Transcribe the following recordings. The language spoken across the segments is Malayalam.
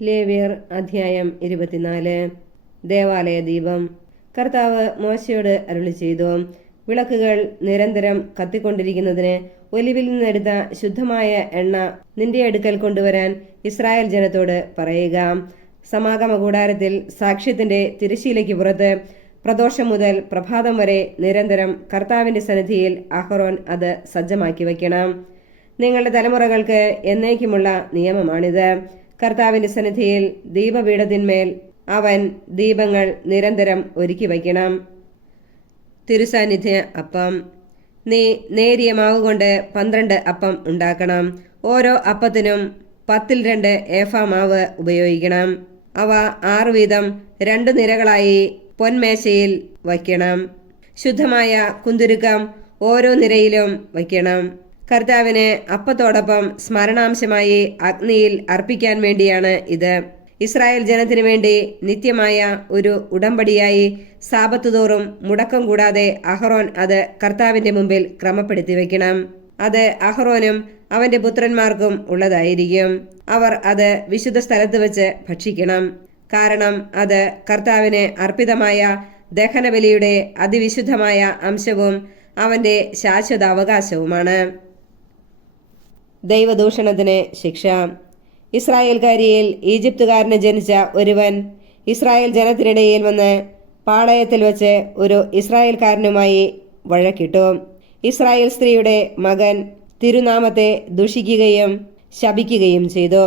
ലേവ്യർ അധ്യായം 24. ദേവാലയ ദീപം. കർത്താവ് മോശയോട് അരുളി ചെയ്തു, വിളക്കുകൾ നിരന്തരം കത്തിക്കൊണ്ടിരിക്കുന്നതിന് ഒലിവിൽ നിന്നെടുത്ത ശുദ്ധമായ എണ്ണ നിന്റെ അടുക്കൽ കൊണ്ടുവരാൻ ഇസ്രായേൽ ജനത്തോട് പറയുക. സമാഗമ കൂടാരത്തിൽ സാക്ഷ്യത്തിന്റെ തിരശ്ശീലയ്ക്ക് പുറത്ത് പ്രദോഷം മുതൽ പ്രഭാതം വരെ നിരന്തരം കർത്താവിന്റെ സന്നിധിയിൽ അഹറോൻ അത് സജ്ജമാക്കി വയ്ക്കണം. നിങ്ങളുടെ തലമുറകൾക്ക് എന്നേക്കുമുള്ള നിയമമാണിത്. കർത്താവിന്റെ സന്നിധിയിൽ ദീപപീഠത്തിന്മേൽ അവൻ ദീപങ്ങൾ നിരന്തരം ഒരുക്കി വയ്ക്കണം. തിരുസാന്നിധ്യ അപ്പം. നീ നേരിയ മാവ് കൊണ്ട് 12 അപ്പം ഉണ്ടാക്കണം. ഓരോ അപ്പത്തിനും 10 ഏഫാ മാവ് ഉപയോഗിക്കണം. അവ 6 വീതം 2 നിരകളായി പൊന്മേശയിൽ വയ്ക്കണം. ശുദ്ധമായ കുന്തുരുക്കം ഓരോ നിരയിലും വയ്ക്കണം. കർത്താവിന് അപ്പത്തോടൊപ്പം സ്മരണാംശമായി അഗ്നിയിൽ അർപ്പിക്കാൻ വേണ്ടിയാണ് ഇത്. ഇസ്രായേൽ ജനത്തിനു വേണ്ടി നിത്യമായ ഒരു ഉടമ്പടിയായി സാബത്ത് തോറും മുടക്കം കൂടാതെ അഹറോൻ അത് കർത്താവിന്റെ മുമ്പിൽ ക്രമപ്പെടുത്തി വയ്ക്കണം. അത് അഹറോനും അവന്റെ പുത്രന്മാർക്കും ഉള്ളതായിരിക്കും. അവർ അത് വിശുദ്ധ സ്ഥലത്ത് വെച്ച് ഭക്ഷിക്കണം. കാരണം അത് കർത്താവിന് അർപ്പിതമായ ദഹനബലിയുടെ അതിവിശുദ്ധമായ അംശവും അവന്റെ ശാശ്വത അവകാശവുമാണ്. ദൈവദൂഷണത്തിന് ശിക്ഷ. ഇസ്രായേൽക്കാരിയിൽ ഈജിപ്തുകാരന് ജനിച്ച ഒരുവൻ ഇസ്രായേൽ ജനത്തിനിടയിൽ വന്ന് പാളയത്തിൽ വച്ച് ഒരു ഇസ്രായേൽക്കാരനുമായി വഴക്കിട്ടു. ഇസ്രായേൽ സ്ത്രീയുടെ മകൻ തിരുനാമത്തെ ദുഷിക്കുകയും ശപിക്കുകയും ചെയ്തു.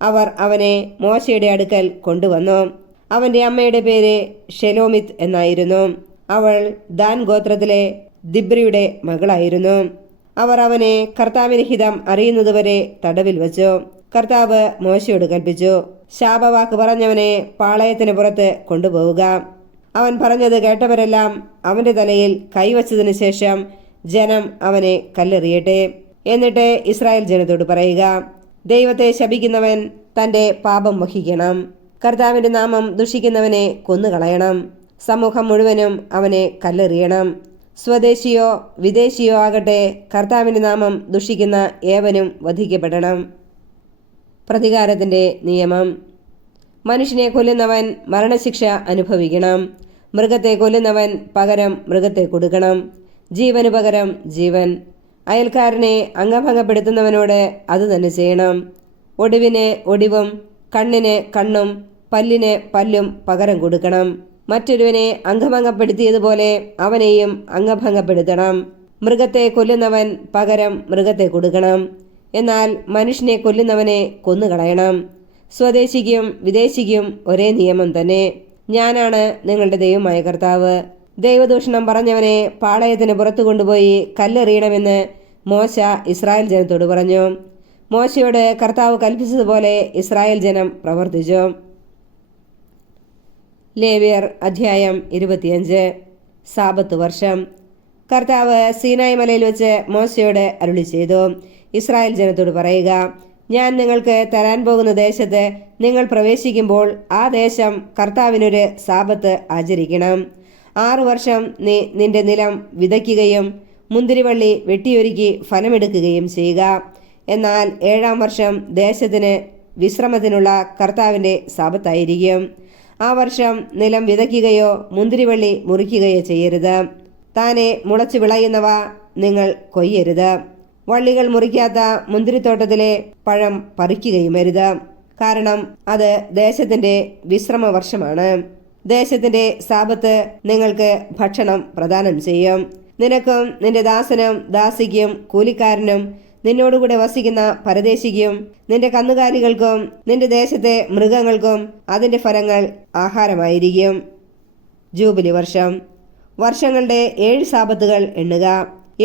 അവർ അവനെ മോശയുടെ അടുക്കൽ കൊണ്ടുവന്നു. അവന്റെ അമ്മയുടെ പേര് ഷെലോമിത്ത് എന്നായിരുന്നു. അവൾ ദാൻ ഗോത്രത്തിലെ ദിബ്രിയുടെ മകളായിരുന്നു. അവർ അവനെ കർത്താവിന് ഹിതം അറിയുന്നതുവരെ തടവിൽ വച്ചു. കർത്താവ് മോശയോട് കൽപ്പിച്ചു, ശാപവാക്ക് പറഞ്ഞവനെ പാളയത്തിന് പുറത്ത് കൊണ്ടുപോവുക. അവൻ പറഞ്ഞത് കേട്ടവരെല്ലാം അവന്റെ തലയിൽ കൈവച്ചതിന് ശേഷം ജനം അവനെ കല്ലെറിയട്ടെ. എന്നിട്ട് ഇസ്രായേൽ ജനത്തോട് പറയുക, ദൈവത്തെ ശപിക്കുന്നവൻ തന്റെ പാപം വഹിക്കണം. കർത്താവിന്റെ നാമം ദുഷിക്കുന്നവനെ കൊന്നുകളയണം. സമൂഹം മുഴുവനും അവനെ കല്ലെറിയണം. സ്വദേശിയോ വിദേശിയോ ആകട്ടെ, കർത്താവിന്റെ നാമം ദുഷിക്കുന്ന ഏവനും വധിക്കപ്പെടണം. പ്രതികാരത്തിന്റെ നിയമം. മനുഷ്യനെ കൊല്ലുന്നവൻ മരണശിക്ഷ അനുഭവിക്കണം. മൃഗത്തെ കൊല്ലുന്നവൻ പകരം മൃഗത്തെ കൊടുക്കണം. ജീവന് പകരം ജീവൻ. അയൽക്കാരനെ അംഗഭംഗപ്പെടുത്തുന്നവനോട് അത് തന്നെ ചെയ്യണം. ഒടിവിന് ഒടിവും കണ്ണിന് കണ്ണും പല്ലിന് പല്ലും പകരം കൊടുക്കണം. മറ്റൊരുവനെ അംഗഭംഗപ്പെടുത്തിയതുപോലെ അവനെയും അംഗഭംഗപ്പെടുത്തണം. മൃഗത്തെ കൊല്ലുന്നവൻ പകരം മൃഗത്തെ കൊടുക്കണം. എന്നാൽ മനുഷ്യനെ കൊല്ലുന്നവനെ കൊന്നുകളയണം. സ്വദേശിക്കും വിദേശിക്കും ഒരേ നിയമം തന്നെ. ഞാനാണ് നിങ്ങളുടെ ദൈവമായ കർത്താവ്. ദൈവദൂഷണം പറഞ്ഞവനെ പാളയത്തിന് പുറത്തു കൊണ്ടുപോയി കല്ലെറിയണമെന്ന് മോശ ഇസ്രായേൽ ജനത്തോട് പറഞ്ഞു. മോശയോട് കർത്താവ് കൽപ്പിച്ചതുപോലെ ഇസ്രായേൽ ജനം പ്രവർത്തിച്ചു. ലേവ്യർ അധ്യായം 25. സാബത്ത് വർഷം. കർത്താവ് സീനായി മലയിൽ വെച്ച് മോശയോട് അരുളി ചെയ്തു, ഇസ്രായേൽ ജനത്തോട് പറയുക, ഞാൻ നിങ്ങൾക്ക് തരാൻ പോകുന്ന ദേശത്ത് നിങ്ങൾ പ്രവേശിക്കുമ്പോൾ ആ ദേശം കർത്താവിനൊരു സാബത്ത് ആചരിക്കണം. 6 വർഷം നീ നിന്റെ നിലം വിതയ്ക്കുകയും മുന്തിരിവള്ളി വെട്ടിയൊരുക്കി ഫലമെടുക്കുകയും ചെയ്യുക. എന്നാൽ 7-ാം വർഷം ദേശത്തിന് വിശ്രമത്തിനുള്ള കർത്താവിന്റെ സാബത്തായിരിക്കും. ആ വർഷം നിലം വിതയ്ക്കുകയോ മുന്തിരിവള്ളി മുറിക്കുകയോ ചെയ്യരുത്. താനെ മുളച്ചു വിളയുന്നവ നിങ്ങൾ കൊയ്യരുത്. വള്ളികൾ മുറിക്കാത്ത മുന്തിരിത്തോട്ടത്തിലെ പഴം പറിക്കുകയും അരുത്. കാരണം അത് ദേശത്തിന്റെ വിശ്രമ വർഷമാണ്. ദേശത്തിന്റെ സാബത്ത് നിങ്ങൾക്ക് ഭക്ഷണം പ്രദാനം ചെയ്യും. നിനക്കും നിന്റെ ദാസനും ദാസിക്കും കൂലിക്കാരനും നിന്നോടുകൂടെ വസിക്കുന്ന പരദേശിക്കും നിന്റെ കന്നുകാലികൾക്കും നിന്റെ ദേശത്തെ മൃഗങ്ങൾക്കും അതിന്റെ ഫലങ്ങൾ ആഹാരമായിരിക്കും. ജൂബിലി വർഷം. വർഷങ്ങളുടെ 7 സാബത്തുകൾ എണ്ണുക.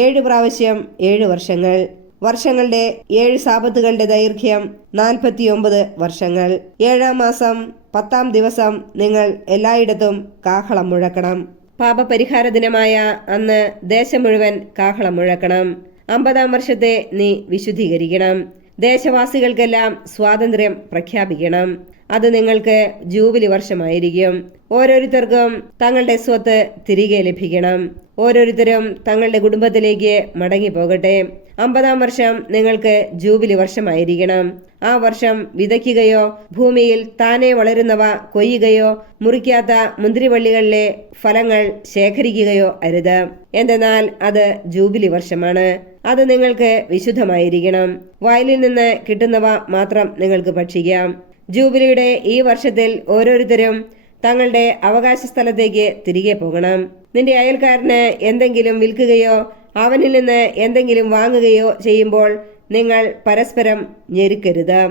7 പ്രാവശ്യം 7 വർഷങ്ങൾ. വർഷങ്ങളുടെ 7 സാബത്തുകളുടെ ദൈർഘ്യം 49 വർഷങ്ങൾ. 7-ാം മാസം 10-ാം ദിവസം നിങ്ങൾ എല്ലായിടത്തും കാഹളം മുഴക്കണം. പാപപരിഹാര ദിനമായ അന്ന് ദേശം മുഴുവൻ കാഹളം മുഴക്കണം. 50-ാം വർഷത്തെ നീ വിശുദ്ധീകരിക്കണം. ദേശവാസികൾക്കെല്ലാം സ്വാതന്ത്ര്യം പ്രഖ്യാപിക്കണം. അത് നിങ്ങൾക്ക് ജൂബിലി വർഷമായിരിക്കും. ഓരോരുത്തർക്കും തങ്ങളുടെ സ്വത്ത് തിരികെ ലഭിക്കണം. ഓരോരുത്തരും തങ്ങളുടെ കുടുംബത്തിലേക്ക് മടങ്ങി പോകട്ടെ. 50-ാം വർഷം നിങ്ങൾക്ക് ജൂബിലി വർഷമായിരിക്കണം. ആ വർഷം വിതയ്ക്കുകയോ ഭൂമിയിൽ താനെ വളരുന്നവ കൊയ്യുകയോ മുറിക്കാത്ത മുന്തിരിവള്ളികളിലെ ഫലങ്ങൾ ശേഖരിക്കുകയോ അരുത്. എന്തെന്നാൽ അത് ജൂബിലി വർഷമാണ്. അത് നിങ്ങൾക്ക് വിശുദ്ധമായിരിക്കണം. വയലിൽ നിന്ന് കിട്ടുന്നവ മാത്രം നിങ്ങൾക്ക് ഭക്ഷിക്കാം. ജൂബിലിയുടെ ഈ വർഷത്തിൽ ഓരോരുത്തരും തങ്ങളുടെ അവകാശ സ്ഥലത്തേക്ക് തിരികെ പോകണം. നിന്റെ അയൽക്കാരന് എന്തെങ്കിലും വിൽക്കുകയോ അവനിൽ നിന്ന് എന്തെങ്കിലും വാങ്ങുകയോ ചെയ്യുമ്പോൾ നിങ്ങൾ പരസ്പരം ഞെരുക്കരുത്.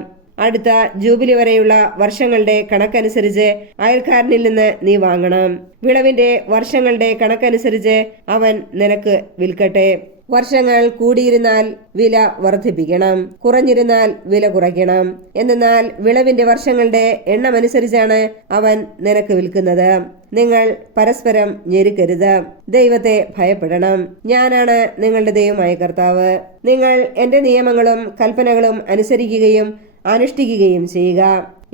അടുത്ത ജൂബിലി വരെയുള്ള വർഷങ്ങളുടെ കണക്കനുസരിച്ച് അയൽക്കാരനിൽ നിന്ന് നീ വാങ്ങണം. വിളവിന്റെ വർഷങ്ങളുടെ കണക്കനുസരിച്ച് അവൻ നിനക്ക് വിൽക്കട്ടെ. വർഷങ്ങൾ കൂടിയിരുന്നാൽ വില വർദ്ധിപ്പിക്കണം, കുറഞ്ഞിരുന്നാൽ വില കുറയ്ക്കണം. എന്നാൽ വിളവിന്റെ വർഷങ്ങളുടെ എണ്ണമനുസരിച്ചാണ് അവൻ നിനക്ക് വിൽക്കുന്നത്. നിങ്ങൾ പരസ്പരം ഞെരുക്കരുത്. ദൈവത്തെ ഭയപ്പെടണം. ഞാനാണ് നിങ്ങളുടെ ദൈവമായ കർത്താവ്. നിങ്ങൾ എന്റെ നിയമങ്ങളും കൽപ്പനകളും അനുസരിക്കുകയും അനുഷ്ഠിക്കുകയും ചെയ്യുക.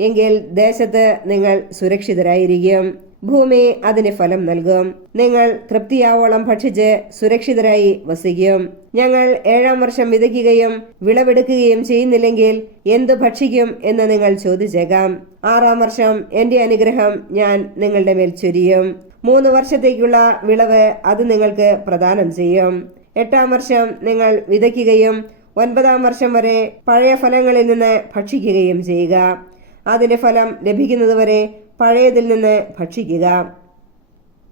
എങ്കിൽ ദേശത്ത് നിങ്ങൾ സുരക്ഷിതരായിരിക്കും. ഭൂമി അതിന് ഫലം നൽകും. നിങ്ങൾ തൃപ്തിയാവോളം ഭക്ഷിച്ച് സുരക്ഷിതരായി വസിക്കും. ഞങ്ങൾ 7-ാം വർഷം വിതയ്ക്കുകയും വിളവെടുക്കുകയും ചെയ്യുന്നില്ലെങ്കിൽ എന്തു ഭക്ഷിക്കും എന്ന് നിങ്ങൾ ചോദിച്ചേക്കാം. 6-ാം വർഷം എന്റെ അനുഗ്രഹം ഞാൻ നിങ്ങളുടെ മേൽ ചൊരിയും. 3 വർഷത്തേക്കുള്ള വിളവ് അത് നിങ്ങൾക്ക് പ്രദാനം ചെയ്യും. 8-ാം വർഷം നിങ്ങൾ വിതയ്ക്കുകയും 9-ാം വർഷം വരെ പഴയ ഫലങ്ങളിൽ നിന്ന് ഭക്ഷിക്കുകയും ചെയ്യുക. അതിന്റെ ഫലം ലഭിക്കുന്നതുവരെ പഴയതിൽ നിന്ന് ഭക്ഷിക്കുക.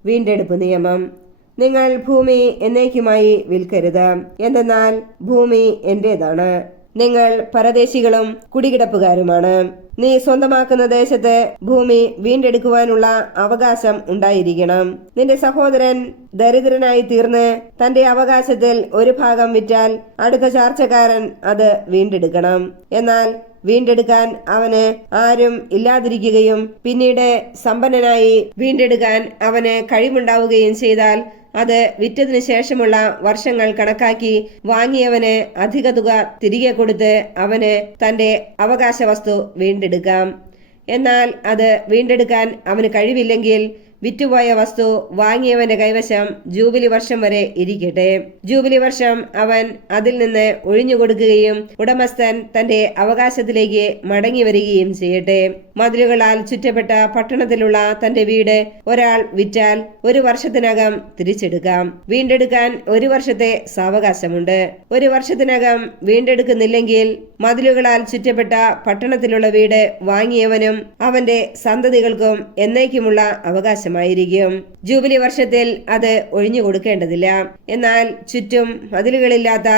വീണ്ടെടുപ്പ് നിയമം. നിങ്ങൾ ഭൂമി എന്നേക്കുമായി വിൽക്കരുത്. എന്തെന്നാൽ ഭൂമി എന്റേതാണ്. നിങ്ങൾ പരദേശികളും കുടികിടപ്പുകാരുമാണ്. നീ സ്വന്തമാക്കുന്ന ദേശത്ത് ഭൂമി വീണ്ടെടുക്കുവാനുള്ള അവകാശം ഉണ്ടായിരിക്കണം. നിന്റെ സഹോദരൻ ദരിദ്രനായി തീർന്ന് തന്റെ അവകാശത്തിൽ ഒരു ഭാഗം വിറ്റാൽ അടുത്ത ചാർച്ചക്കാരൻ അത് വീണ്ടെടുക്കണം. എന്നാൽ വീണ്ടെടുക്കാൻ അവന് ആരും ഇല്ലാതിരിക്കുകയും പിന്നീട് സമ്പന്നനായി വീണ്ടെടുക്കാൻ അവന് കഴിവുണ്ടാവുകയും ചെയ്താൽ അത് വിറ്റതിനു ശേഷമുള്ള വർഷങ്ങൾ കണക്കാക്കി വാങ്ങിയവന് അധിക തുക തിരികെ കൊടുത്ത് അവന് തന്റെ അവകാശ വസ്തു വീണ്ടെടുക്കാം. എന്നാൽ അത് വീണ്ടെടുക്കാൻ അവന് കഴിവില്ലെങ്കിൽ വിറ്റുപോയ വസ്തു വാങ്ങിയവന്റെ കൈവശം ജൂബിലി വർഷം വരെ ഇരിക്കട്ടെ. ജൂബിലി വർഷം അവൻ അതിൽ നിന്ന് ഒഴിഞ്ഞു കൊടുക്കുകയും ഉടമസ്ഥൻ തന്റെ അവകാശത്തിലേക്ക് മടങ്ങി വരികയും ചെയ്യട്ടെ. മതിലുകളാൽ ചുറ്റപ്പെട്ട പട്ടണത്തിലുള്ള തന്റെ വീട് ഒരാൾ വിറ്റാൽ 1 വർഷത്തിനകം തിരിച്ചെടുക്കാം. വീണ്ടെടുക്കാൻ 1 വർഷത്തെ സാവകാശമുണ്ട്. 1 വർഷത്തിനകം വീണ്ടെടുക്കുന്നില്ലെങ്കിൽ മതിലുകളാൽ ചുറ്റപ്പെട്ട പട്ടണത്തിലുള്ള വീട് വാങ്ങിയവനും അവന്റെ സന്തതികൾക്കും എന്നേക്കുമുള്ള അവകാശമായിരിക്കും. ജൂബിലി വർഷത്തിൽ അത് ഒഴിഞ്ഞു കൊടുക്കേണ്ടതില്ല. എന്നാൽ ചുറ്റും മതിലുകളില്ലാത്ത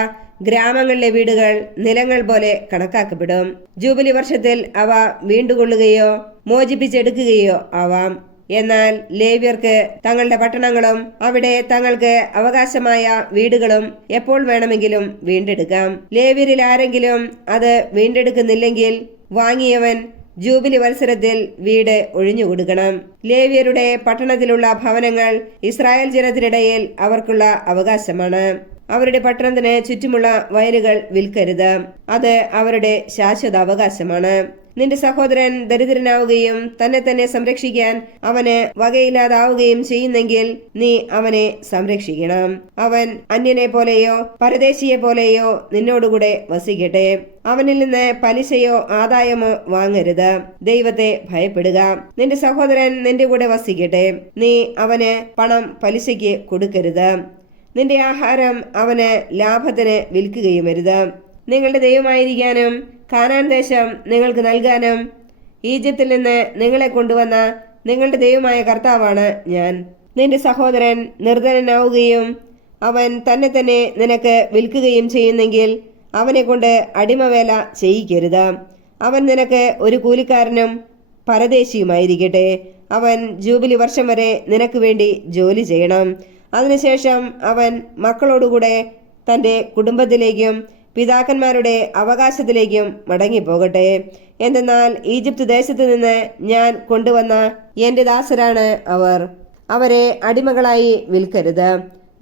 ഗ്രാമങ്ങളിലെ വീടുകൾ നിലങ്ങൾ പോലെ കണക്കാക്കപ്പെടും. ജൂബിലി വർഷത്തിൽ അവ വീണ്ടുകൊള്ളുകയോ മോചിപ്പിച്ചെടുക്കുകയോ ആവാം. എന്നാൽ ലേവ്യർക്ക് തങ്ങളുടെ പട്ടണങ്ങളും അവിടെ തങ്ങൾക്ക് അവകാശമായ വീടുകളും എപ്പോൾ വേണമെങ്കിലും വീണ്ടെടുക്കാം. ലേവ്യരിൽ ആരെങ്കിലും അത് വീണ്ടെടുക്കുന്നില്ലെങ്കിൽ വാങ്ങിയവൻ ജൂബിലി വത്സരത്തിൽ വീട് ഒഴിഞ്ഞു കൊടുക്കണം. ലേവ്യരുടെ പട്ടണത്തിലുള്ള ഭവനങ്ങൾ ഇസ്രായേൽ ജനത്തിനിടയിൽ അവർക്കുള്ള അവകാശമാണ്. അവരുടെ പട്ടണത്തിന് ചുറ്റുമുള്ള വയലുകൾ വിൽക്കരുത്. അത് അവരുടെ ശാശ്വത അവകാശമാണ്. നിന്റെ സഹോദരൻ ദരിദ്രനാവുകയും തന്നെ തന്നെ സംരക്ഷിക്കാൻ അവന് വകയില്ലാതാവുകയും ചെയ്യുന്നെങ്കിൽ നീ അവനെ സംരക്ഷിക്കണം. അവൻ അന്യനെ പോലെയോ പരദേശിയെ പോലെയോ നിന്നോടുകൂടെ വസിക്കട്ടെ. അവനിൽ നിന്ന് പലിശയോ ആദായമോ വാങ്ങരുത്. ദൈവത്തെ ഭയപ്പെടുക. നിന്റെ സഹോദരൻ നിന്റെ കൂടെ വസിക്കട്ടെ. നീ അവന് പണം പലിശയ്ക്ക് കൊടുക്കരുത്. നിന്റെ ആഹാരം അവന് ലാഭത്തിന് വിൽക്കുകയുമരുത്. നിങ്ങളുടെ ദൈവമായിരിക്കാനും കാനാൻ ദേശം നിങ്ങൾക്ക് നൽകാനും ഈജിപ്തിൽ നിന്ന് നിങ്ങളെ കൊണ്ടുവന്ന നിങ്ങളുടെ ദൈവമായ കർത്താവാണ് ഞാൻ. നിന്റെ സഹോദരൻ നിർധനനാവുകയും അവൻ തന്നെ തന്നെ നിനക്ക് വിൽക്കുകയും ചെയ്യുന്നെങ്കിൽ അവനെ കൊണ്ട് അടിമവേല ചെയ്യിക്കരുത്. അവൻ നിനക്ക് ഒരു കൂലിക്കാരനും പരദേശിയുമായിരിക്കട്ടെ. അവൻ ജൂബിലി വർഷം വരെ നിനക്ക് വേണ്ടി ജോലി ചെയ്യണം. അതിനുശേഷം അവൻ മക്കളോടുകൂടെ തന്റെ കുടുംബത്തിലേക്കും പിതാക്കന്മാരുടെ അവകാശത്തിലേക്കും മടങ്ങിപ്പോകട്ടെ. എന്തെന്നാൽ ഈജിപ്ത് ദേശത്ത് നിന്ന് ഞാൻ കൊണ്ടുവന്ന എന്റെ ദാസരാണ് അവർ. അവരെ അടിമകളായി വിൽക്കരുത്.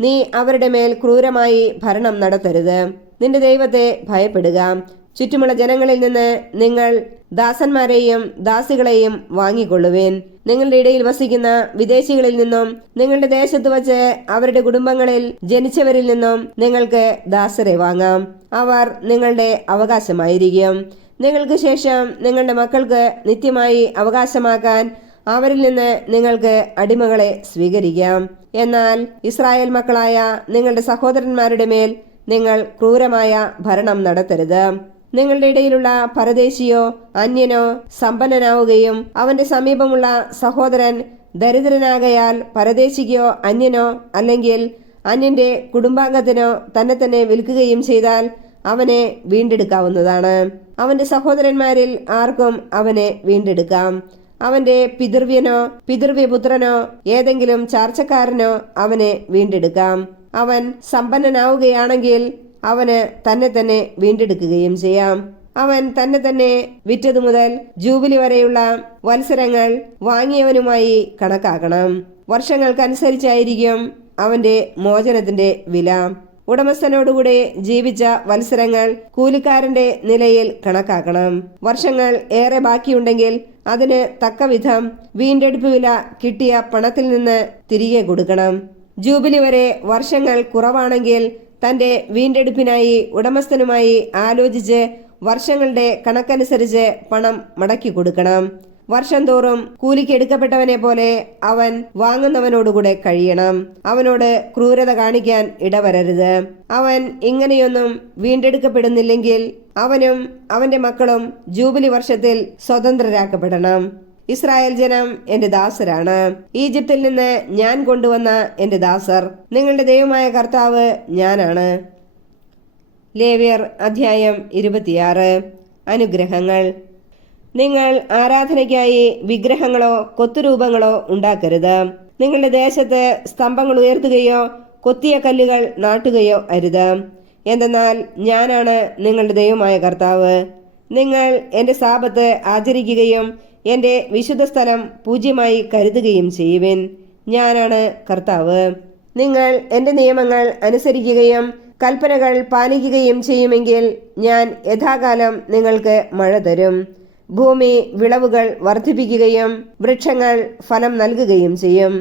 നീ അവരുടെ മേൽ ക്രൂരമായി ഭരണം നടത്തരുത്. നിന്റെ ദൈവത്തെ ഭയപ്പെടുക. ചുറ്റുമുള്ള ജനങ്ങളിൽ നിന്ന് നിങ്ങൾ ദാസന്മാരെയും ദാസികളെയും വാങ്ങിക്കൊള്ളുവിൻ. നിങ്ങളുടെ ഇടയിൽ വസിക്കുന്ന വിദേശികളിൽ നിന്നും നിങ്ങളുടെ ദേശത്ത് വച്ച് അവരുടെ കുടുംബങ്ങളിൽ ജനിച്ചവരിൽ നിന്നും നിങ്ങൾക്ക് ദാസരെ വാങ്ങാം. അവർ നിങ്ങളുടെ അവകാശമായിരിക്കും. നിങ്ങൾക്ക് ശേഷം നിങ്ങളുടെ മക്കൾക്ക് നിത്യമായി അവകാശമാക്കാൻ അവരിൽ നിന്ന് നിങ്ങൾക്ക് അടിമകളെ സ്വീകരിക്കാം. എന്നാൽ ഇസ്രായേൽ മക്കളായ നിങ്ങളുടെ സഹോദരന്മാരുടെ മേൽ നിങ്ങൾ ക്രൂരമായ ഭരണം നടത്തരുത്. നിങ്ങളുടെ ഇടയിലുള്ള പരദേശിയോ അന്യനോ സമ്പന്നനാവുകയും അവന്റെ സമീപമുള്ള സഹോദരൻ ദരിദ്രനാകയാൽ പരദേശിക്കോ അന്യനോ അല്ലെങ്കിൽ അന്യന്റെ കുടുംബാംഗത്തിനോ തന്നെ വിൽക്കുകയും ചെയ്താൽ അവനെ വീണ്ടെടുക്കാവുന്നതാണ്. അവന്റെ സഹോദരന്മാരിൽ ആർക്കും അവനെ വീണ്ടെടുക്കാം. അവന്റെ പിതൃവ്യനോ പിതൃവ്യപുത്രനോ ഏതെങ്കിലും ചാർച്ചക്കാരനോ അവനെ വീണ്ടെടുക്കാം. അവൻ സമ്പന്നനാവുകയാണെങ്കിൽ അവന് തന്നെ വീണ്ടെടുക്കുകയും ചെയ്യാം. അവൻ തന്നെ വിറ്റതു മുതൽ ജൂബിലി വരെയുള്ള വത്സരങ്ങൾ വാങ്ങിയവനുമായി കണക്കാക്കണം. വർഷങ്ങൾക്കനുസരിച്ചായിരിക്കും അവന്റെ മോചനത്തിന്റെ വില. ഉടമസ്ഥനോടുകൂടെ ജീവിച്ച വത്സരങ്ങൾ കൂലിക്കാരന്റെ നിലയിൽ കണക്കാക്കണം. വർഷങ്ങൾ ഏറെ ബാക്കിയുണ്ടെങ്കിൽ അതിന് തക്കവിധം വീണ്ടെടുപ്പ് വില കിട്ടിയ പണത്തിൽ നിന്ന് തിരികെ കൊടുക്കണം. ജൂബിലി വരെ വർഷങ്ങൾ കുറവാണെങ്കിൽ തന്റെ വീണ്ടെടുപ്പിനായി ഉടമസ്ഥനുമായി ആലോചിച്ച് വർഷങ്ങളുടെ കണക്കനുസരിച്ച് പണം മടക്കി കൊടുക്കണം. വർഷം തോറും കൂലിക്ക് എടുക്കപ്പെട്ടവനെ പോലെ അവൻ വാങ്ങുന്നവനോടുകൂടെ കഴിയണം. അവനോട് ക്രൂരത കാണിക്കാൻ ഇടവരരുത്. അവൻ ഇങ്ങനെയൊന്നും വീണ്ടെടുക്കപ്പെടുന്നില്ലെങ്കിൽ അവനും അവന്റെ മക്കളും ജൂബിലി വർഷത്തിൽ സ്വതന്ത്രരാക്കപ്പെടണം. ഇസ്രായേൽ ജനം എന്റെ ദാസരാണ്. ഈജിപ്തിൽ നിന്ന് ഞാൻ കൊണ്ടുവന്ന എന്റെ ദാസർ. നിങ്ങളുടെ ദൈവമായ കർത്താവ് ഞാനാണ്. ലേവ്യർ അധ്യായം 26. അനുഗ്രഹങ്ങൾ. നിങ്ങൾ ആരാധനയ്ക്കായി വിഗ്രഹങ്ങളോ കൊത്തുരൂപങ്ങളോ ഉണ്ടാക്കരുത്. നിങ്ങളുടെ ദേശത്ത് സ്തംഭങ്ങൾ ഉയർത്തുകയോ കൊത്തിയ കല്ലുകൾ നാട്ടുകയോ അരുത്. എന്തെന്നാൽ ഞാനാണ് നിങ്ങളുടെ ദൈവമായ കർത്താവ്. നിങ്ങൾ എന്റെ സാബത്ത് ആചരിക്കുകയും എന്റെ വിശുദ്ധ സ്ഥലം പൂജ്യമായി കരുതുകയും ചെയ്യുവിൻ. ഞാനാണ് കർത്താവ്. നിങ്ങൾ എന്റെ നിയമങ്ങൾ അനുസരിക്കുകയും കൽപ്പനകൾ പാലിക്കുകയും ചെയ്യുമെങ്കിൽ ഞാൻ യഥാകാലം നിങ്ങൾക്ക് മഴ തരും. ഭൂമി വിളവുകൾ വർദ്ധിപ്പിക്കുകയും വൃക്ഷങ്ങൾ ഫലം നൽകുകയും ചെയ്യും.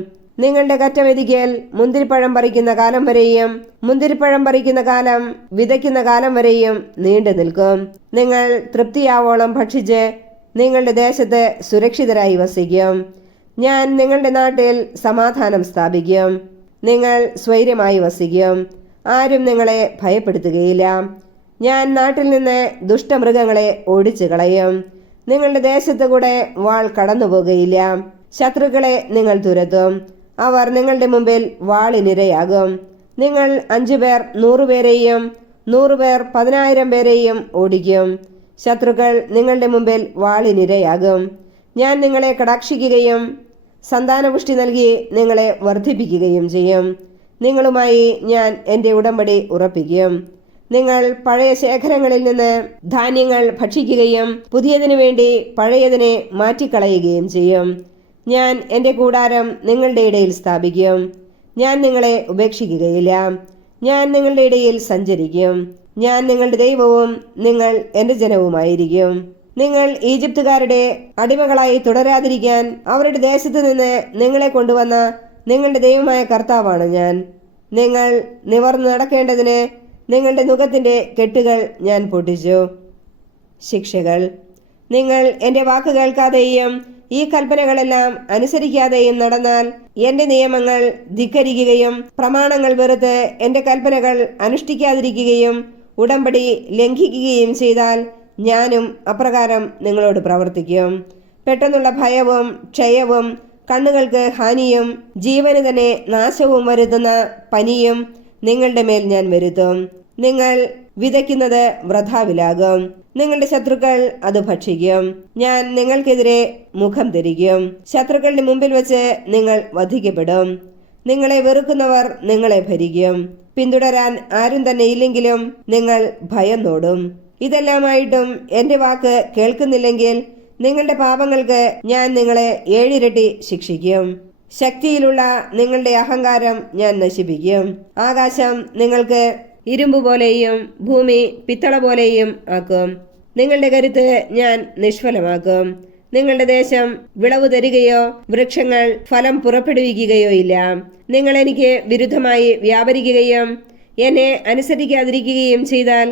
നിങ്ങളുടെ കറ്റമെതിക്കൽ മുന്തിരിപ്പഴം പറിക്കുന്ന കാലം വരെയും മുന്തിരിപ്പഴം പറിക്കുന്ന കാലം വിതയ്ക്കുന്ന കാലം വരെയും നീണ്ടു നിൽക്കും. നിങ്ങൾ തൃപ്തിയാവോളം ഭക്ഷിച്ച് നിങ്ങളുടെ ദേശത്ത് സുരക്ഷിതരായി വസിക്കും. ഞാൻ നിങ്ങളുടെ നാട്ടിൽ സമാധാനം സ്ഥാപിക്കും. നിങ്ങൾ സ്വൈര്യമായി വസിക്കും. ആരും നിങ്ങളെ ഭയപ്പെടുത്തുകയില്ല. ഞാൻ നാട്ടിൽ നിന്ന് ദുഷ്ടമൃഗങ്ങളെ ഓടിച്ചു കളയും. നിങ്ങളുടെ ദേശത്ത് കൂടെ വാൾ കടന്നുപോകുകയില്ല. ശത്രുക്കളെ നിങ്ങൾ തുരത്തും. അവർ നിങ്ങളുടെ മുമ്പിൽ വാളിനിരയാകും. നിങ്ങൾ 5 പേർ 100 പേരെയും 100 പേർ 10,000 പേരെയും ഓടിക്കും. ശത്രുക്കൾ നിങ്ങളുടെ മുമ്പിൽ വാളിനിരയാകും. ഞാൻ നിങ്ങളെ കടാക്ഷിക്കുകയും സന്താനപുഷ്ടി നൽകി നിങ്ങളെ വർദ്ധിപ്പിക്കുകയും ചെയ്യും. നിങ്ങളുമായി ഞാൻ എൻ്റെ ഉടമ്പടി ഉറപ്പിക്കും. നിങ്ങൾ പഴയ ശേഖരങ്ങളിൽ നിന്ന് ധാന്യങ്ങൾ ഭക്ഷിക്കുകയും പുതിയതിനു വേണ്ടി പഴയതിനെ മാറ്റിക്കളയുകയും ചെയ്യും. ഞാൻ എൻ്റെ കൂടാരം നിങ്ങളുടെ ഇടയിൽ സ്ഥാപിക്കും. ഞാൻ നിങ്ങളെ ഉപേക്ഷിക്കുകയില്ല. ഞാൻ നിങ്ങളുടെ ഇടയിൽ സഞ്ചരിക്കും. ഞാൻ നിങ്ങളുടെ ദൈവവും നിങ്ങൾ എൻ്റെ ജനവുമായിരിക്കും. നിങ്ങൾ ഈജിപ്തുകാരുടെ അടിമകളായി തുടരാതിരിക്കാൻ അവരുടെ ദേശത്ത് നിന്ന് നിങ്ങളെ കൊണ്ടുവന്ന നിങ്ങളുടെ ദൈവമായ കർത്താവാണ് ഞാൻ. നിങ്ങൾ നിവർന്നു നടക്കേണ്ടതിന് നിങ്ങളുടെ നുകത്തിന്റെ കെട്ടുകൾ ഞാൻ പൊട്ടിച്ചു. ശിക്ഷകൾ. നിങ്ങൾ എൻ്റെ വാക്ക് കേൾക്കാതെയും ഈ കൽപ്പനകളെല്ലാം അനുസരിക്കാതെയും നടന്നാൽ, എൻ്റെ നിയമങ്ങൾ ധിക്കരിക്കുകയും പ്രമാണങ്ങൾ വെറുത്ത് എൻ്റെ കൽപ്പനകൾ അനുഷ്ഠിക്കാതിരിക്കുകയും ഉടമ്പടി ലംഘിക്കുകയും ചെയ്താൽ ഞാനും അപ്രകാരം നിങ്ങളോട് പ്രവർത്തിക്കും. പെട്ടെന്നുള്ള ഭയവും ക്ഷയവും കണ്ണുകൾക്ക് ഹാനിയും ജീവന് തന്നെ നാശവും വരുത്തുന്ന പനിയും നിങ്ങളുടെ മേൽ ഞാൻ വരുത്തും. നിങ്ങൾ വിതയ്ക്കുന്നത് വൃഥാവിലാകും. നിങ്ങളുടെ ശത്രുക്കൾ അത് ഭക്ഷിക്കും. ഞാൻ നിങ്ങൾക്കെതിരെ മുഖം തിരിക്കും. ശത്രുക്കളുടെ മുമ്പിൽ വെച്ച് നിങ്ങൾ വധിക്കപ്പെടും. നിങ്ങളെ വെറുക്കുന്നവർ നിങ്ങളെ ഭരിക്കും. പിന്തുടരാൻ ആരും തന്നെ ഇല്ലെങ്കിലും നിങ്ങൾ ഭയന്നോടും. ഇതെല്ലാമായിട്ടും എൻ്റെ വാക്ക് കേൾക്കുന്നില്ലെങ്കിൽ നിങ്ങളുടെ പാപങ്ങൾക്ക് ഞാൻ നിങ്ങളെ 7 ഇരട്ടി ശിക്ഷിക്കും. ശക്തിയിലുള്ള നിങ്ങളുടെ അഹങ്കാരം ഞാൻ നശിപ്പിക്കും. ആകാശം നിങ്ങൾക്ക് ഇരുമ്പ് പോലെയും ഭൂമി പിത്തള പോലെയും ആക്കും. നിങ്ങളുടെ കരുത്ത് ഞാൻ നിഷ്ഫലമാക്കും. നിങ്ങളുടെ ദേശം വിളവ് തരികയോ വൃക്ഷങ്ങൾ ഫലം പുറപ്പെടുവിക്കുകയോ ഇല്ല. നിങ്ങൾ എനിക്ക് വിരുദ്ധമായി വ്യാപരിക്കുകയും എന്നെ അനുസരിക്കാതിരിക്കുകയും ചെയ്താൽ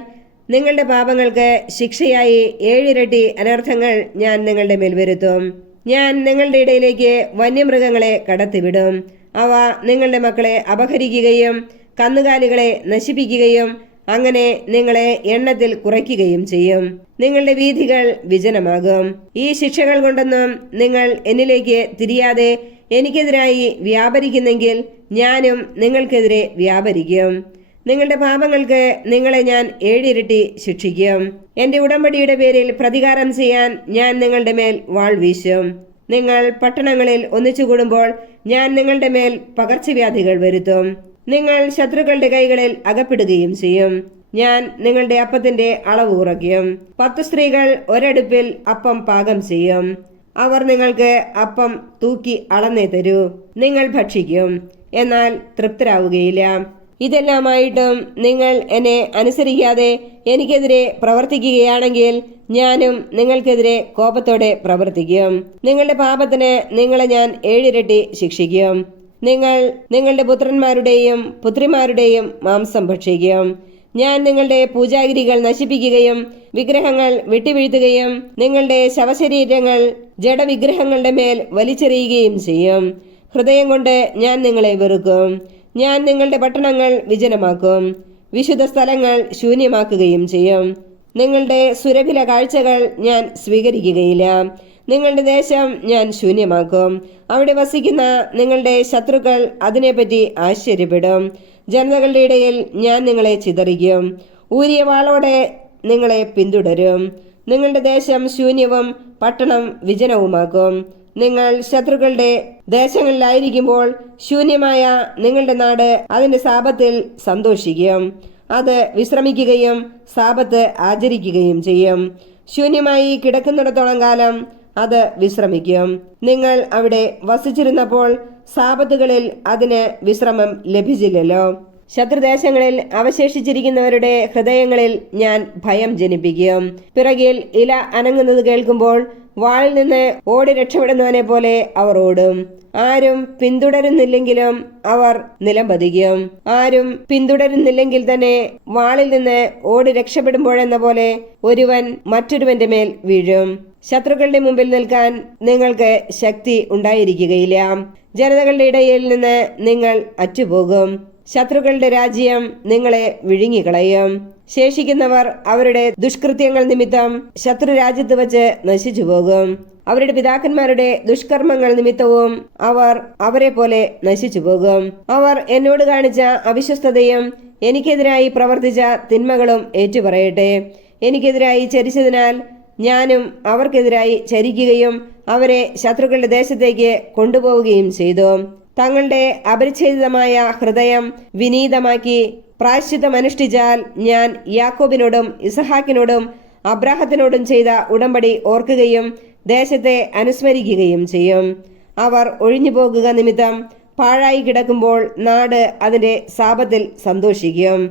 നിങ്ങളുടെ പാപങ്ങൾക്ക് ശിക്ഷയായി 7 ഇരട്ടി അനർത്ഥങ്ങൾ ഞാൻ നിങ്ങളുടെ മേൽ വരുത്തും. ഞാൻ നിങ്ങളുടെ ഇടയിലേക്ക് വന്യമൃഗങ്ങളെ കടത്തിവിടും. അവ നിങ്ങളുടെ മക്കളെ അപഹരിക്കുകയും കന്നുകാലികളെ നശിപ്പിക്കുകയും അങ്ങനെ നിങ്ങളെ എണ്ണത്തിൽ കുറയ്ക്കുകയും ചെയ്യും. നിങ്ങളുടെ വീഥികൾ വിജനമാകും. ഈ ശിക്ഷകൾ കൊണ്ടൊന്നും നിങ്ങൾ എന്നിലേക്ക് തിരിയാതെ എനിക്കെതിരായി വ്യാപരിക്കുന്നെങ്കിൽ ഞാനും നിങ്ങൾക്കെതിരെ വ്യാപരിക്കും. നിങ്ങളുടെ പാപങ്ങൾക്ക് നിങ്ങളെ ഞാൻ 7 ഇരട്ടി ശിക്ഷിക്കും. എന്റെ ഉടമ്പടിയുടെ പേരിൽ പ്രതികാരം ചെയ്യാൻ ഞാൻ നിങ്ങളുടെ മേൽ വാൾ വീശും. നിങ്ങൾ പട്ടണങ്ങളിൽ ഒന്നിച്ചുകൂടുമ്പോൾ ഞാൻ നിങ്ങളുടെ മേൽ പകർച്ചവ്യാധികൾ വരുത്തും. നിങ്ങൾ ശത്രുക്കളുടെ കൈകളിൽ അകപ്പെടുകയും ചെയ്യും. ഞാൻ നിങ്ങളുടെ അപ്പത്തിന്റെ അളവ് കുറയ്ക്കും. 10 സ്ത്രീകൾ ഒരടുപ്പിൽ അപ്പം പാകം ചെയ്യും. അവർ നിങ്ങൾക്ക് അപ്പം തൂക്കി അളന്നേ തരൂ. നിങ്ങൾ ഭക്ഷിക്കും, എന്നാൽ തൃപ്തരാവുകയില്ല. ഇതെല്ലാമായിട്ടും നിങ്ങൾ എന്നെ അനുസരിക്കാതെ എനിക്കെതിരെ പ്രവർത്തിക്കുകയാണെങ്കിൽ ഞാനും നിങ്ങൾക്കെതിരെ കോപത്തോടെ പ്രവർത്തിക്കും. നിങ്ങളുടെ പാപത്തിന് നിങ്ങളെ ഞാൻ 7 ഇരട്ടി ശിക്ഷിക്കും. നിങ്ങൾ നിങ്ങളുടെ പുത്രന്മാരുടെയും പുത്രിമാരുടെയും മാംസം ഭക്ഷിക്കും. ഞാൻ നിങ്ങളുടെ പൂജാഗിരികൾ നശിപ്പിക്കുകയും വിഗ്രഹങ്ങൾ വെട്ടിവീഴ്ത്തുകയും നിങ്ങളുടെ ശവശരീരങ്ങൾ ജഡവിഗ്രഹങ്ങളുടെ മേൽ വലിച്ചെറിയുകയും ചെയ്യും. ഹൃദയം കൊണ്ട് ഞാൻ നിങ്ങളെ വെറുക്കും. ഞാൻ നിങ്ങളുടെ പട്ടണങ്ങൾ വിജനമാക്കും, വിശുദ്ധ സ്ഥലങ്ങൾ ശൂന്യമാക്കുകയും ചെയ്യും. നിങ്ങളുടെ സുരഭില കാഴ്ചകൾ ഞാൻ സ്വീകരിക്കുകയില്ല. നിങ്ങളുടെ ദേശം ഞാൻ ശൂന്യമാക്കും. അവിടെ വസിക്കുന്ന നിങ്ങളുടെ ശത്രുക്കൾ അതിനെപ്പറ്റി ആശ്ചര്യപ്പെടും. ജനതകളുടെ ഇടയിൽ ഞാൻ നിങ്ങളെ ചിതറിക്കും. ഊരിയ വാളോടെ നിങ്ങളെ പിന്തുടരും. നിങ്ങളുടെ ദേശം ശൂന്യവും പട്ടണം വിജനവുമാക്കും. നിങ്ങൾ ശത്രുക്കളുടെ ദേശങ്ങളിലായിരിക്കുമ്പോൾ ശൂന്യമായ നിങ്ങളുടെ നാട് അതിന്റെ സാപത്തിൽ സന്തോഷിക്കും. അത് വിശ്രമിക്കുകയും സാപത്ത് ആചരിക്കുകയും ചെയ്യും. ശൂന്യമായി കിടക്കുന്നിടത്തോളം കാലം അത് വിശ്രമിക്കും. നിങ്ങൾ അവിടെ വസിച്ചിരുന്നപ്പോൾ സാപത്തുകളിൽ അതിന് വിശ്രമം ലഭിച്ചില്ലല്ലോ. ശത്രുദേശങ്ങളിൽ അവശേഷിച്ചിരിക്കുന്നവരുടെ ഹൃദയങ്ങളിൽ ഞാൻ ഭയം ജനിപ്പിക്കും. പിറകിൽ ഇല അനങ്ങുന്നത് കേൾക്കുമ്പോൾ വാളിൽ നിന്ന് ഓടി രക്ഷപ്പെടുന്നവനെ പോലെ അവർ ഓടും. ആരും പിന്തുടരുന്നില്ലെങ്കിലും അവർ നിലംപതിക്കും. ആരും പിന്തുടരുന്നില്ലെങ്കിൽ തന്നെ വാളിൽ നിന്ന് ഓടി രക്ഷപ്പെടുമ്പോഴെന്ന പോലെ ഒരുവൻ മറ്റൊരുവന്റെ മേൽ വീഴും. ശത്രുക്കളുടെ മുമ്പിൽ നിൽക്കാൻ നിങ്ങൾക്ക് ശക്തി ഉണ്ടായിരിക്കുകയില്ല. ജനതകളുടെ ഇടയിൽ നിന്ന് നിങ്ങൾ അറ്റുപോകും. ശത്രുക്കളുടെ രാജ്യം നിങ്ങളെ വിഴുങ്ങിക്കളയും. ശേഷിക്കുന്നവർ അവരുടെ ദുഷ്കൃത്യങ്ങൾ നിമിത്തം ശത്രു രാജ്യത്ത് വച്ച് നശിച്ചു പോകും. അവരുടെ പിതാക്കന്മാരുടെ ദുഷ്കർമ്മങ്ങൾ നിമിത്തവും അവർ അവരെ പോലെ നശിച്ചു പോകും. അവർ എന്നോട് കാണിച്ച അവിശ്വസ്തതയും എനിക്കെതിരായി പ്രവർത്തിച്ച തിന്മകളും ഏറ്റുപറയട്ടെ. എനിക്കെതിരായി ചരിച്ചതിനാൽ ഞാനും അവർക്കെതിരായി ചരിക്കുകയും അവരെ ശത്രുക്കളുടെ ദേശത്തേക്ക് കൊണ്ടുപോവുകയും ചെയ്തു. തങ്ങളുടെ അപരിച്ഛേദിതമായ ഹൃദയം വിനീതമാക്കി പ്രായശ്ചിത്തം അനുഷ്ഠിച്ചാൽ ഞാൻ യാക്കോബിനോടും ഇസഹാക്കിനോടും അബ്രാഹത്തിനോടും ചെയ്ത ഉടമ്പടി ഓർക്കുകയും ദേശത്തെ അനുസ്മരിക്കുകയും ചെയ്യും. അവർ ഒഴിഞ്ഞു പോകുക നിമിത്തം പാഴായി കിടക്കുമ്പോൾ നാട് അതിന്റെ സാപത്തിൽ സന്തോഷിക്കും.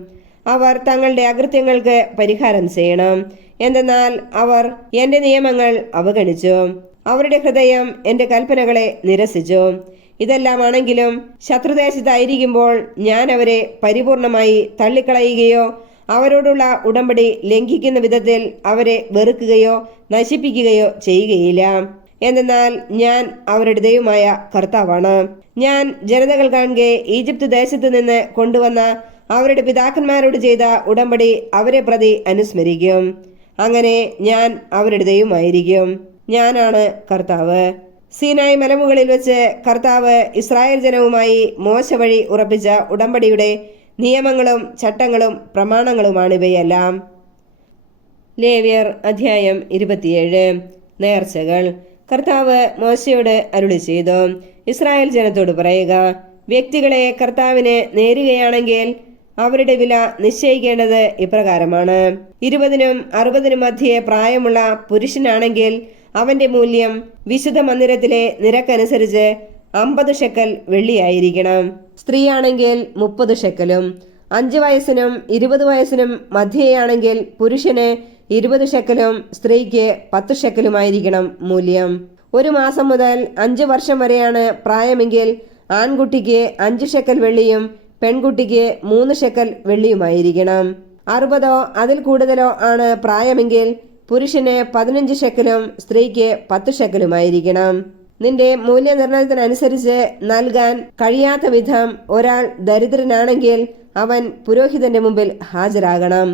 അവർ തങ്ങളുടെ അകൃത്യങ്ങൾക്ക് പരിഹാരം ചെയ്യണം. എന്തെന്നാൽ അവർ എന്റെ നിയമങ്ങൾ അവഗണിച്ചു. അവരുടെ ഹൃദയം എന്റെ കൽപ്പനകളെ നിരസിച്ചു. ഇതെല്ലാമാണെങ്കിലും ശത്രുദേശത്തായിരിക്കുമ്പോൾ ഞാൻ അവരെ പരിപൂർണമായി തള്ളിക്കളയുകയോ അവരോടുള്ള ഉടമ്പടി ലംഘിക്കുന്ന വിധത്തിൽ അവരെ വെറുക്കുകയോ നശിപ്പിക്കുകയോ ചെയ്യുകയില്ല. എന്തെന്നാൽ ഞാൻ അവരുടെ ദൈവമായ കർത്താവാണ്. ഞാൻ ജനതകൾ കാണുകെ ഈജിപ്ത് ദേശത്ത് നിന്ന് കൊണ്ടുവന്ന അവരുടെ പിതാക്കന്മാരോട് ചെയ്ത ഉടമ്പടി അവരെ പ്രതി അനുസ്മരിക്കും. അങ്ങനെ ഞാൻ അവരുടെ ദൈവമായിരിക്കും. ഞാനാണ് കർത്താവ്. സീനായി മലമുകളിൽ വെച്ച് കർത്താവ് ഇസ്രായേൽ ജനവുമായി മോശ വഴി ഉറപ്പിച്ച ഉടമ്പടിയുടെ നിയമങ്ങളും ചട്ടങ്ങളും പ്രമാണങ്ങളുമാണിവയെല്ലാം. ലേവ്യർ അധ്യായം 27. നേർച്ചകൾ. കർത്താവ് മോശയോട് അരുളി ചെയ്തു, ഇസ്രായേൽ ജനത്തോട് പറയുക, വ്യക്തികളെ കർത്താവിന് നേരുകയാണെങ്കിൽ അവരുടെ വില നിശ്ചയിക്കേണ്ടത് ഇപ്രകാരമാണ്. 20-നും 60-നും മധ്യേ പ്രായമുള്ള പുരുഷനാണെങ്കിൽ അവന്റെ മൂല്യം വിശുദ്ധ മന്ദിരത്തിലെ നിരക്കനുസരിച്ച് 50 ഷെക്കൽ വെള്ളിയായിരിക്കണം. സ്ത്രീയാണെങ്കിൽ 30 ഷെക്കലും. 5 വയസ്സിനും 20 വയസ്സിനും മധ്യേയാണെങ്കിൽ പുരുഷന് 20 ഷെക്കലും സ്ത്രീക്ക് 10 ഷെക്കലുമായിരിക്കണം മൂല്യം. 1 മാസം മുതൽ 5 വർഷം വരെയാണ് പ്രായമെങ്കിൽ ആൺകുട്ടിക്ക് 5 ഷെക്കൽ വെള്ളിയും പെൺകുട്ടിക്ക് 3 ഷെക്കൽ വെള്ളിയുമായിരിക്കണം. 60 അതിൽ കൂടുതലോ ആണ് പ്രായമെങ്കിൽ പുരുഷന് 15 ഷെക്കലും സ്ത്രീക്ക് 10 ഷെക്കലുമായിരിക്കണം. നിന്റെ മൂല്യനിർണയത്തിനനുസരിച്ച് നൽകാൻ കഴിയാത്ത വിധം ഒരാൾ ദരിദ്രനാണെങ്കിൽ അവൻ പുരോഹിതന്റെ മുമ്പിൽ ഹാജരാകണം.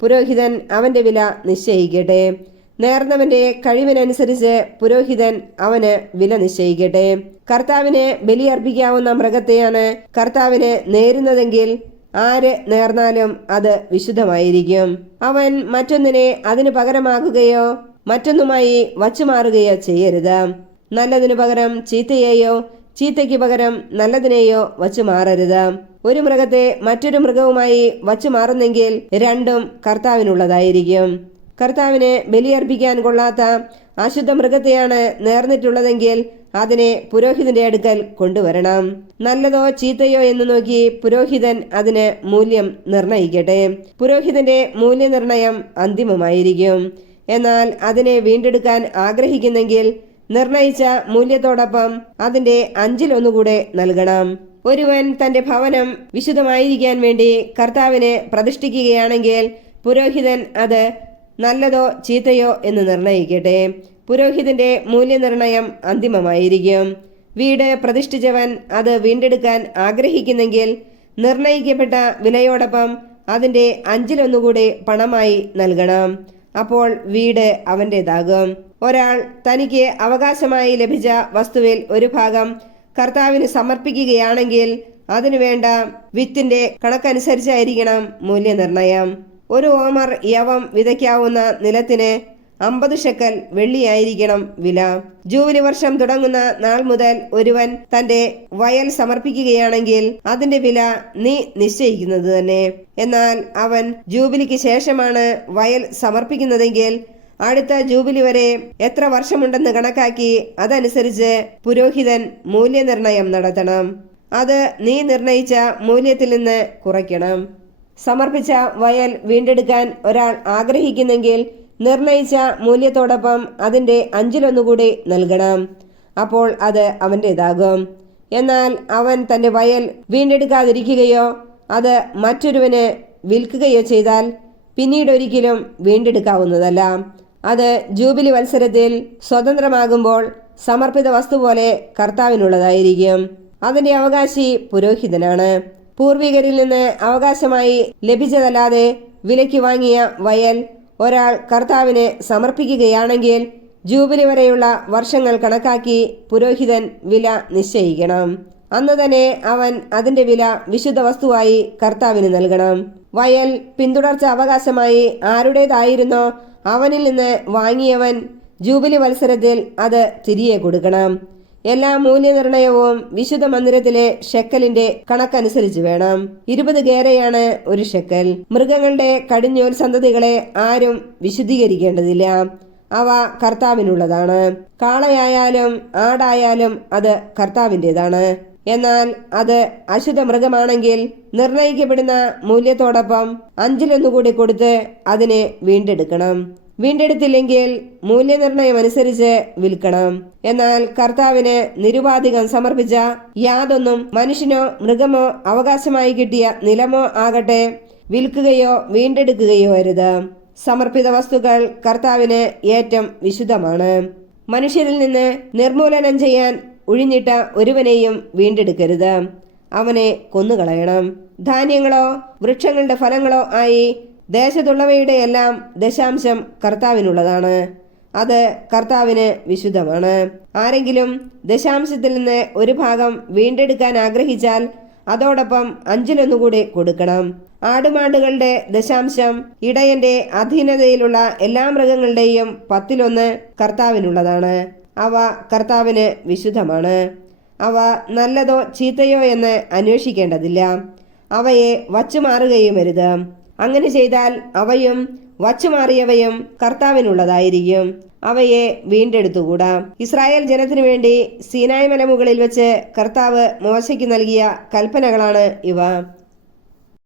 പുരോഹിതൻ അവന്റെ വില നിശ്ചയിക്കട്ടെ. നേർന്നവന്റെ കഴിവിനനുസരിച്ച് പുരോഹിതൻ അവന് വില നിശ്ചയിക്കട്ടെ. കർത്താവിന് ബലിയർപ്പിക്കാവുന്ന മൃഗത്തെയാണ് കർത്താവിന് നേരുന്നതെങ്കിൽ ആര് നേർന്നാലും അത് വിശുദ്ധമായിരിക്കും. അവൻ മറ്റൊന്നിനെ അതിനു പകരമാക്കുകയോ മറ്റൊന്നുമായി വച്ചുമാറുകയോ ചെയ്യരുത്. നല്ലതിനു പകരം ചീത്തയെയോ ചീത്തയ്ക്ക് പകരം നല്ലതിനെയോ വച്ചു മാറരുത്. ഒരു മൃഗത്തെ മറ്റൊരു മൃഗവുമായി വച്ചു മാറുന്നെങ്കിൽ രണ്ടും കർത്താവിനുള്ളതായിരിക്കും. കർത്താവിന് ബലിയർപ്പിക്കാൻ കൊള്ളാത്ത അശുദ്ധ മൃഗത്തെയാണ് നേർന്നിട്ടുള്ളതെങ്കിൽ അതിനെ പുരോഹിതന്റെ അടുക്കൽ കൊണ്ടുവരണം. നല്ലതോ ചീത്തയോ എന്ന് നോക്കി പുരോഹിതൻ അതിന് മൂല്യം നിർണയിക്കട്ടെ. പുരോഹിതന്റെ മൂല്യനിർണയം അന്തിമമായിരിക്കും. എന്നാൽ അതിനെ വീണ്ടെടുക്കാൻ ആഗ്രഹിക്കുന്നെങ്കിൽ നിർണയിച്ച മൂല്യത്തോടൊപ്പം അതിന്റെ 1/5 കൂടെ നൽകണം. ഒരുവൻ തന്റെ ഭവനം വിശുദ്ധമായിരിക്കാൻ വേണ്ടി കർത്താവിനെ പ്രതിഷ്ഠിക്കുകയാണെങ്കിൽ പുരോഹിതൻ അത് നല്ലതോ ചീത്തയോ എന്ന് നിർണയിക്കട്ടെ. പുരോഹിതന്റെ മൂല്യനിർണയം അന്തിമമായിരിക്കും. വീട് പ്രതിഷ്ഠിച്ചവൻ അത് വീണ്ടെടുക്കാൻ ആഗ്രഹിക്കുന്നെങ്കിൽ നിർണയിക്കപ്പെട്ട വിലയോടൊപ്പം അതിന്റെ 1/5 കൂടി പണമായി നൽകണം. അപ്പോൾ വീട് അവൻ്റെതാകും. ഒരാൾ തനിക്ക് അവകാശമായി ലഭിച്ച വസ്തുവിൽ ഒരു ഭാഗം കർത്താവിന് സമർപ്പിക്കുകയാണെങ്കിൽ അതിനുവേണ്ട വിത്തിന്റെ കണക്കനുസരിച്ചായിരിക്കണം മൂല്യനിർണയം. 1 ഓമർ യവം വിതയ്ക്കാവുന്ന നിലത്തിന് 50 ഷെക്കൽ വെള്ളിയായിരിക്കണം വില. ജൂബിലി വർഷം തുടങ്ങുന്ന നാൾ മുതൽ ഒരുവൻ തന്റെ വയൽ സമർപ്പിക്കുകയാണെങ്കിൽ അതിന്റെ വില നീ നിശ്ചയിക്കുന്നത് തന്നെ. എന്നാൽ അവൻ ജൂബിലിക്ക് ശേഷമാണ് വയൽ സമർപ്പിക്കുന്നതെങ്കിൽ അടുത്ത ജൂബിലി വരെ എത്ര വർഷമുണ്ടെന്ന് കണക്കാക്കി അതനുസരിച്ച് പുരോഹിതൻ മൂല്യനിർണയം നടത്തണം. അത് നീ നിർണയിച്ച മൂല്യത്തിൽ നിന്ന് കുറയ്ക്കണം. സമർപ്പിച്ച വയൽ വീണ്ടെടുക്കാൻ ഒരാൾ ആഗ്രഹിക്കുന്നെങ്കിൽ നിർണയിച്ച മൂല്യത്തോടൊപ്പം അതിന്റെ 1/5 കൂടി നൽകണം. അപ്പോൾ അത് അവൻ്റെതാകും. എന്നാൽ അവൻ തന്റെ വയൽ വീണ്ടെടുക്കാതിരിക്കുകയോ അത് മറ്റൊരുവന് വിൽക്കുകയോ ചെയ്താൽ പിന്നീടൊരിക്കലും വീണ്ടെടുക്കാവുന്നതല്ല. അത് ജൂബിലി വത്സരത്തിൽ സ്വതന്ത്രമാകുമ്പോൾ സമർപ്പിത വസ്തു പോലെ കർത്താവിനുള്ളതായിരിക്കും. അതിന്റെ അവകാശി പുരോഹിതനാണ്. പൂർവികരിൽ നിന്ന് അവകാശമായി ലഭിച്ചതല്ലാതെ വിലയ്ക്ക് വാങ്ങിയ വയൽ ഒരാൾ കർത്താവിന് സമർപ്പിക്കുകയാണെങ്കിൽ ജൂബിലി വരെയുള്ള വർഷങ്ങൾ കണക്കാക്കി പുരോഹിതൻ വില നിശ്ചയിക്കണം. അന്ന് തന്നെ അവൻ അതിന്റെ വില വിശുദ്ധ വസ്തുവായി കർത്താവിന് നൽകണം. വയൽ പിന്തുടർച്ച അവകാശമായി ആരുടേതായിരുന്നോ അവനിൽ നിന്ന് വാങ്ങിയവൻ ജൂബിലി വത്സരത്തിൽ അത് തിരികെ കൊടുക്കണം. എല്ലാ മൂല്യനിർണയവും വിശുദ്ധ മന്ദിരത്തിലെ ഷെക്കലിന്റെ കണക്കനുസരിച്ച് വേണം. 20 ഗേരയാണ് 1 ഷെക്കൽ. മൃഗങ്ങളുടെ കടിഞ്ഞൂൽ സന്തതികളെ ആരും വിശുദ്ധീകരിക്കേണ്ടതില്ല. അവ കർത്താവിനുള്ളതാണ്. കാളയായാലും ആടായാലും അത് കർത്താവിൻ്റെതാണ്. എന്നാൽ അത് അശുദ്ധ മൃഗമാണെങ്കിൽ നിർണയിക്കപ്പെടുന്ന മൂല്യത്തോടൊപ്പം 1/5 കൂടി കൊടുത്ത് അതിനെ വീണ്ടെടുക്കണം. വീണ്ടെടുത്തില്ലെങ്കിൽ മൂല്യനിർണയം അനുസരിച്ച് വിൽക്കണം. എന്നാൽ കർത്താവിന് നിരുപാധികം സമർപ്പിച്ച യാതൊന്നും മനുഷ്യനോ മൃഗമോ അവകാശമായി കിട്ടിയ നിലമോ ആകട്ടെ വിൽക്കുകയോ വീണ്ടെടുക്കുകയോ അരുത്. സമർപ്പിത വസ്തുക്കൾ കർത്താവിന് ഏറ്റവും വിശുദ്ധമാണ്. മനുഷ്യരിൽ നിന്ന് നിർമൂലനം ചെയ്യാൻ ഒഴിഞ്ഞിട്ട ഒരുവനെയും വീണ്ടെടുക്കരുത്. അവനെ കൊന്നുകളയണം. ധാന്യങ്ങളോ വൃക്ഷങ്ങളുടെ ഫലങ്ങളോ ആയി ദേശത്തുള്ളവയുടെ എല്ലാം ദശാംശം കർത്താവിനുള്ളതാണ്. അത് കർത്താവിന് വിശുദ്ധമാണ്. ആരെങ്കിലും ദശാംശത്തിൽ നിന്ന് ഒരു ഭാഗം വീണ്ടെടുക്കാൻ ആഗ്രഹിച്ചാൽ അതോടൊപ്പം 1/5 കൂടി കൊടുക്കണം. ആടുമാടുകളുടെ ദശാംശം ഇടയന്റെ അധീനതയിലുള്ള എല്ലാ മൃഗങ്ങളുടെയും 1/10 കർത്താവിനുള്ളതാണ്. അവ കർത്താവിന് വിശുദ്ധമാണ്. അവ നല്ലതോ ചീത്തയോ എന്ന് അന്വേഷിക്കേണ്ടതില്ല. അവയെ വച്ചുമാറുകയും അരുത്. അങ്ങനെ ചെയ്താൽ അവയും വച്ചുമാറിയവയും കർത്താവിനുള്ളതായിരിക്കും. അവയെ വീണ്ടെടുത്തുകൂടാ. ഇസ്രായേൽ ജനത്തിനു വേണ്ടി സീനായ് മലമുകളിൽ വെച്ച് കർത്താവ് മോശയ്ക്ക് നൽകിയ കൽപ്പനകളാണ് ഇവ.